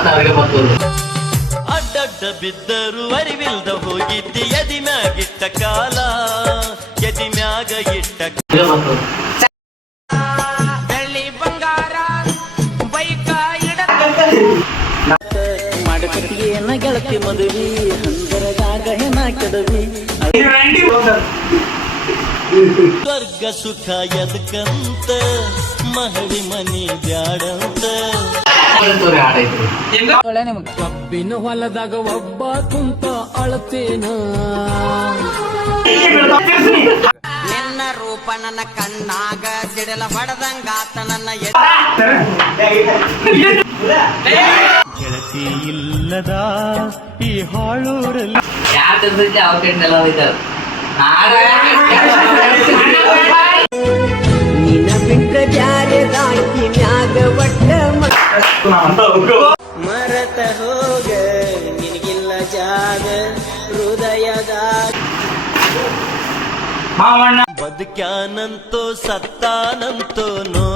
ಮಾತಾಡಿಗೆ ಬರ್ತದೆ ಅಡ್ಡಡ್ಡ ಬಿದ್ದರು ಅರಿವಿಲ್ದ ಹೋಗಿದ್ದಿ ಎದಿ ಮ್ಯಾಗಿಟ್ಟ ಕಾಲ ಎದಿ ಮ್ಯಾಗ ಇಟ್ಟ ಬೆಳ್ಳಿ ಬಂಗಾರ ಬೈಕ ಇಡ ಮಾಡಕತಿಯೇನ ಗೆಳತಿ ಮದುವಿ ಹಂದರದಾಗ ಹೆಣ ಕೆಡವಿ. ಸ್ವರ್ಗ ಸುಖ ಎದಕಂತ ಮಹಡಿ ಮನಿ ಬ್ಯಾಡಂತ. ಕಬ್ಬಿನ ಹೊಲದಾಗ ಒಬ್ಬ ಕುಂತ ಅಳತೇನ? ನಿನ್ನ ರೂಪ ನನ್ನ ಕಣ್ಣಾಗ ಸಿಡಲ ಹೊಡೆದಂಗಾತ ನನ್ನ ಗೆಳತಿ ಇಲ್ಲದ ಈ ಹಾಳೂರಲ್ಲಿ ಯಾರು ತಂದೈತೆ ಅವ್ರ ಕಣ್ಣೆಲ್ಲ ಐತಾರೆ ಮರತ ಹೋಗ ನಿನಗಿಲ್ಲ ಜಾಗ ಹೃದಯದ ಬದುಕ್ಯಾನಂತೋ ಸತ್ತಾನಂತೋ ನೋ